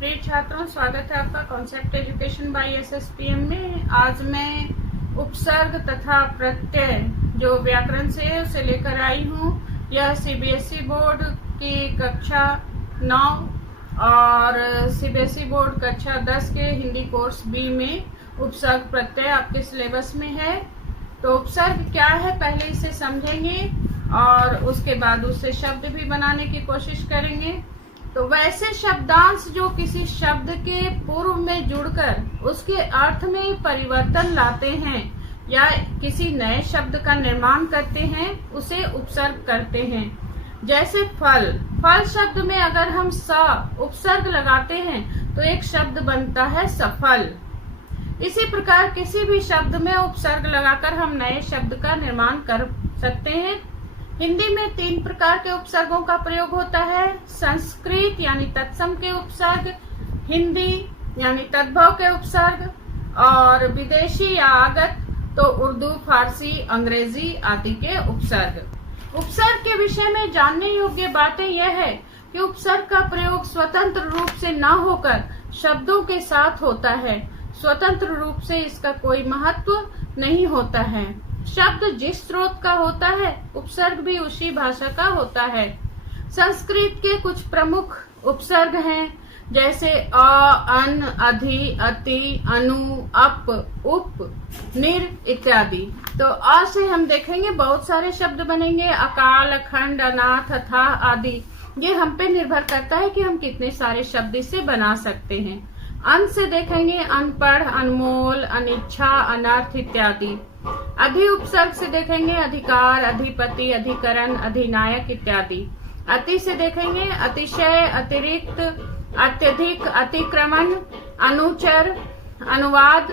प्रिय छात्रों, स्वागत है आपका कॉन्सेप्ट एजुकेशन बाय एसएसपीएम में। आज मैं उपसर्ग तथा प्रत्यय जो व्याकरण से है उसे लेकर आई हूँ। यह सीबीएसई बोर्ड की कक्षा 9 और सीबीएसई बोर्ड कक्षा 10 के हिंदी कोर्स बी में उपसर्ग प्रत्यय आपके सिलेबस में है। तो उपसर्ग क्या है पहले इसे समझेंगे और उसके बाद उससे शब्द भी बनाने की कोशिश करेंगे। तो वैसे शब्दांश जो किसी शब्द के पूर्व में जुड़कर उसके अर्थ में परिवर्तन लाते हैं या किसी नए शब्द का निर्माण करते हैं उसे उपसर्ग करते हैं। जैसे फल, फल शब्द में अगर हम स उपसर्ग लगाते हैं तो एक शब्द बनता है सफल। इसी प्रकार किसी भी शब्द में उपसर्ग लगाकर हम नए शब्द का निर्माण कर सकते हैं। हिंदी में 3 प्रकार के उपसर्गों का प्रयोग होता है। संस्कृत यानी तत्सम के उपसर्ग, हिंदी यानी तद्भव के उपसर्ग और विदेशी या आगत तो उर्दू, फारसी, अंग्रेजी आदि के उपसर्ग। उपसर्ग के विषय में जानने योग्य बातें यह है कि उपसर्ग का प्रयोग स्वतंत्र रूप से न होकर शब्दों के साथ होता है। स्वतंत्र रूप से इसका कोई महत्व नहीं होता है। शब्द जिस स्रोत का होता है उपसर्ग भी उसी भाषा का होता है। संस्कृत के कुछ प्रमुख उपसर्ग हैं जैसे अ, अन, अधि, अति, अनु, अप, उप, निर इत्यादि। तो अ से हम देखेंगे बहुत सारे शब्द बनेंगे, अकाल, अखंड, अनाथ, अथाह आदि। ये हम पे निर्भर करता है कि हम कितने सारे शब्द इससे बना सकते हैं। अन से देखेंगे अनपढ़, अनमोल, अनिच्छा, अनर्थ इत्यादि। अधि उपसर्ग से देखेंगे अधिकार, अधिपति, अधिकरण, अधिनायक इत्यादि। अति से देखेंगे अतिशय, अतिरिक्त, अत्यधिक, अतिक्रमण, अनुचर, अनुवाद,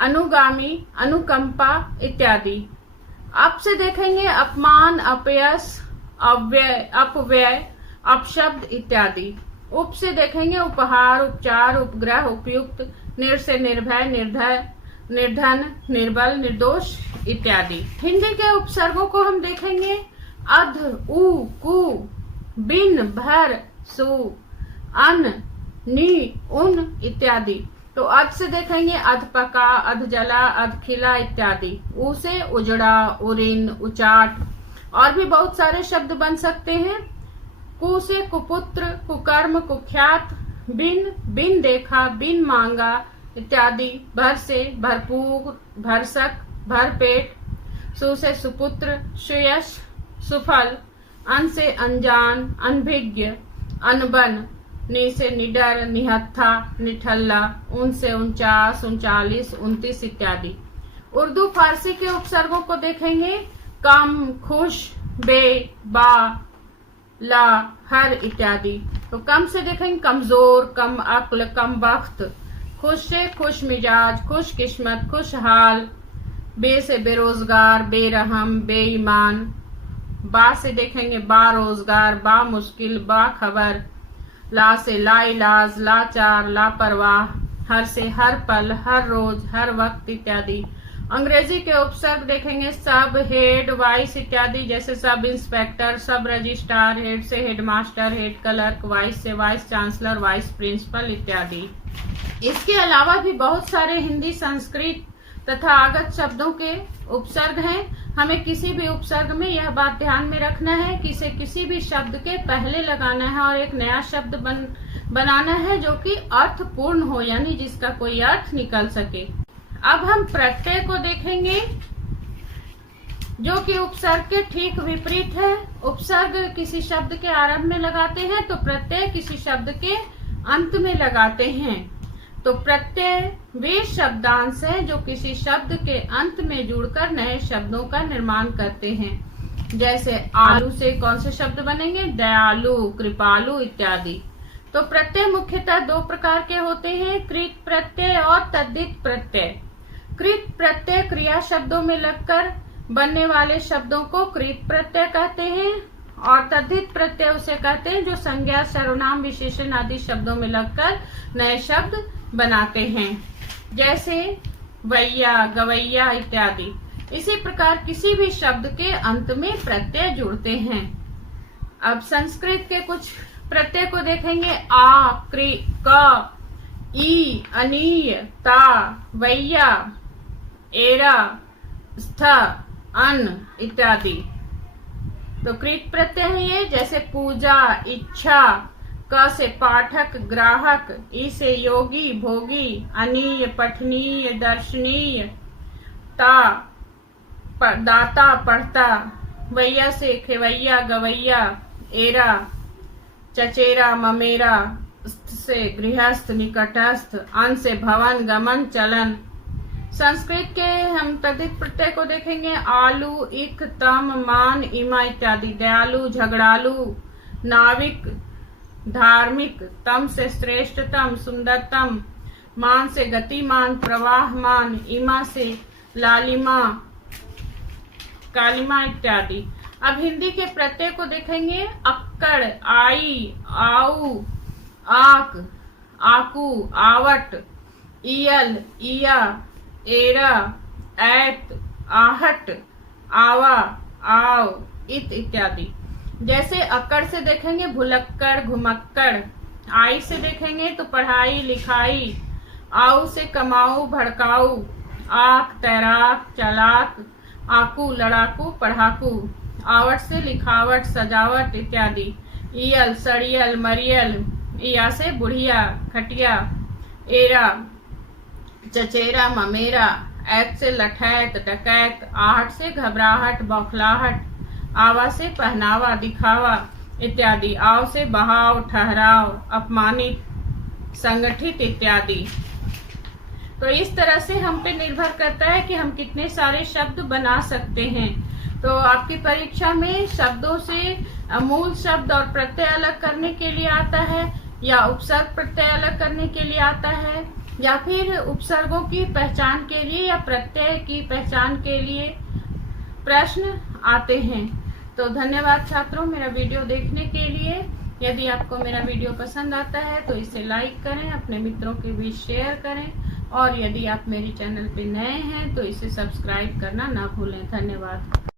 अनुगामी, अनुकंपा इत्यादि। अप से देखेंगे अपमान, अपयश, अव्यय, अपव्यय, अपशब्द इत्यादि। उप से देखेंगे उपहार, उपचार, उपग्रह, उपयुक्त। निर से निर्भय, निर्धय, निर्धन, निर्बल, निर्दोष इत्यादि। हिंदी के उपसर्गों को हम देखेंगे अध, उ, कु, बिन, भर, सु, अन, नी, उन इत्यादि। तो अध से देखेंगे अधपका, अधजला, अधखिला इत्यादि। उ से उजड़ा, उरिन, उचाट और भी बहुत सारे शब्द बन सकते हैं। कु से कुपुत्र, कुकर्म, कुख्यात, बिन, बिन देखा, बिन मांगा इत्यादि। भर से भरपूर, भरसक, भरपेट। सु से सुपुत्र, सुयश, सुफल। अन से अनजान, अनभिज्ञ, अनबन। नि से निडर, निहत्था, निठल्ला। उन से 49, 39, 29 इत्यादि। उर्दू फारसी के उपसर्गों को देखेंगे कम, खुश, बे, बा, ला, हर इत्यादि। तो कम से देखेंगे कमजोर, कम अक्ल, कम बख्त। खुश से खुश मिजाज, खुश किस्मत, खुशहाल। बे से बेरोजगार, बेरहम, बेईमान। बा से देखेंगे बारोजगार, बा मुश्किल, बा खबर। ला से लाइलाज, लाचार, लापरवाह। हर से हर पल, हर रोज, हर वक्त इत्यादि। अंग्रेजी के उपसर्ग देखेंगे सब, हेड, वाइस इत्यादि। जैसे सब इंस्पेक्टर, सब रजिस्ट्रार। हेड से हेडमास्टर, हेड क्लर्क। वाइस से वाइस चांसलर, वाइस प्रिंसिपल इत्यादि। इसके अलावा भी बहुत सारे हिंदी, संस्कृत तथा आगत शब्दों के उपसर्ग हैं। हमें किसी भी उपसर्ग में यह बात ध्यान में रखना है कि इसे किसी भी शब्द के पहले लगाना है और एक नया शब्द बनाना है जो कि अर्थपूर्ण हो, यानी जिसका कोई अर्थ निकल सके। अब हम प्रत्यय को देखेंगे जो कि उपसर्ग के ठीक विपरीत है। उपसर्ग किसी शब्द के आरंभ में लगाते हैं तो प्रत्यय किसी शब्द के अंत में लगाते हैं। तो प्रत्यय वे शब्दांश हैं जो किसी शब्द के अंत में जुड़कर नए शब्दों का निर्माण करते हैं। जैसे आलू से कौन से शब्द बनेंगे? दयालु, कृपालु इत्यादि। तो प्रत्यय मुख्यतः 2 प्रकार के होते हैं, कृत प्रत्यय और तद्धित प्रत्यय। कृत प्रत्यय क्रिया शब्दों में लगकर बनने वाले शब्दों को कृत प्रत्यय कहते हैं और तद्धित प्रत्यय उसे कहते हैं जो संज्ञा, सर्वनाम, विशेषण आदि शब्दों में लगकर नए शब्द बनाते हैं। जैसे वैया, गवैया इत्यादि। इसी प्रकार किसी भी शब्द के अंत में प्रत्यय जुड़ते हैं। अब संस्कृत के कुछ प्रत्यय को देखेंगे आ, क्री, क, ई, अनीय, ता, वैया, एरा, स्थ, अन इत्यादि। तो कृत प्रत्यय है ये, जैसे पूजा, इच्छा, क से पाठक, ग्राहक, ई से योगी, भोगी, अनीय, पठनीय, दर्शनीय, ता, दाता, पढ़ता, वैया से खेवैया, गवैया, एरा, चचेरा, ममेरा, से गृहस्थ, निकटस्थ, अन से भवन, गमन, चलन। संस्कृत के हम तद्धित प्रत्यय को देखेंगे आलू, इक, तम, मान, इमा इत्यादि। दयालु, झगड़ालू, नाविक, धार्मिक, तम से श्रेष्ठतम, सुंदरतम, मान से गतिमान, प्रवाहमान, इमा से लालिमा, कालिमा इत्यादि। अब हिंदी के प्रत्यय को देखेंगे अक्कड़, आई, आऊ, आक, आकू, आवट, इयल, इया, एरा, ऐत, आहट, आवा, आव, इत इत्यादि। जैसे अक्कड़ से देखेंगे भुलक्कड़, घुमक्कड़। आई से देखेंगे तो पढ़ाई, लिखाई। आऊ से कमाऊ, भड़काऊ। आक, तैराक, चालाक। आकू, लड़ाकू, पढ़ाकू। आवट से लिखावट, सजावट इत्यादि। इयल, सड़ियल, मरियल। इया से बुढ़िया, खटिया। एरा, चचेरा, ममेरा। ऐत से लठैत, डकैत। आहट से घबराहट, बौखलाहट। आवा से पहनावा, दिखावा इत्यादि। आव से बहाव, ठहराव, अपमानित, संगठित इत्यादि। तो इस तरह से हम पे निर्भर करता है कि हम कितने सारे शब्द बना सकते हैं। तो आपकी परीक्षा में शब्दों से मूल शब्द और प्रत्यय अलग करने के लिए आता है, या उपसर्ग प्रत्यय अलग करने के लिए आता है, या फिर उपसर्गों की पहचान के लिए या प्रत्यय की पहचान के लिए प्रश्न आते हैं। तो धन्यवाद छात्रों मेरा वीडियो देखने के लिए। यदि आपको मेरा वीडियो पसंद आता है तो इसे लाइक करें, अपने मित्रों के बीच शेयर करें, और यदि आप मेरे चैनल पे नए हैं तो इसे सब्सक्राइब करना ना भूलें। धन्यवाद।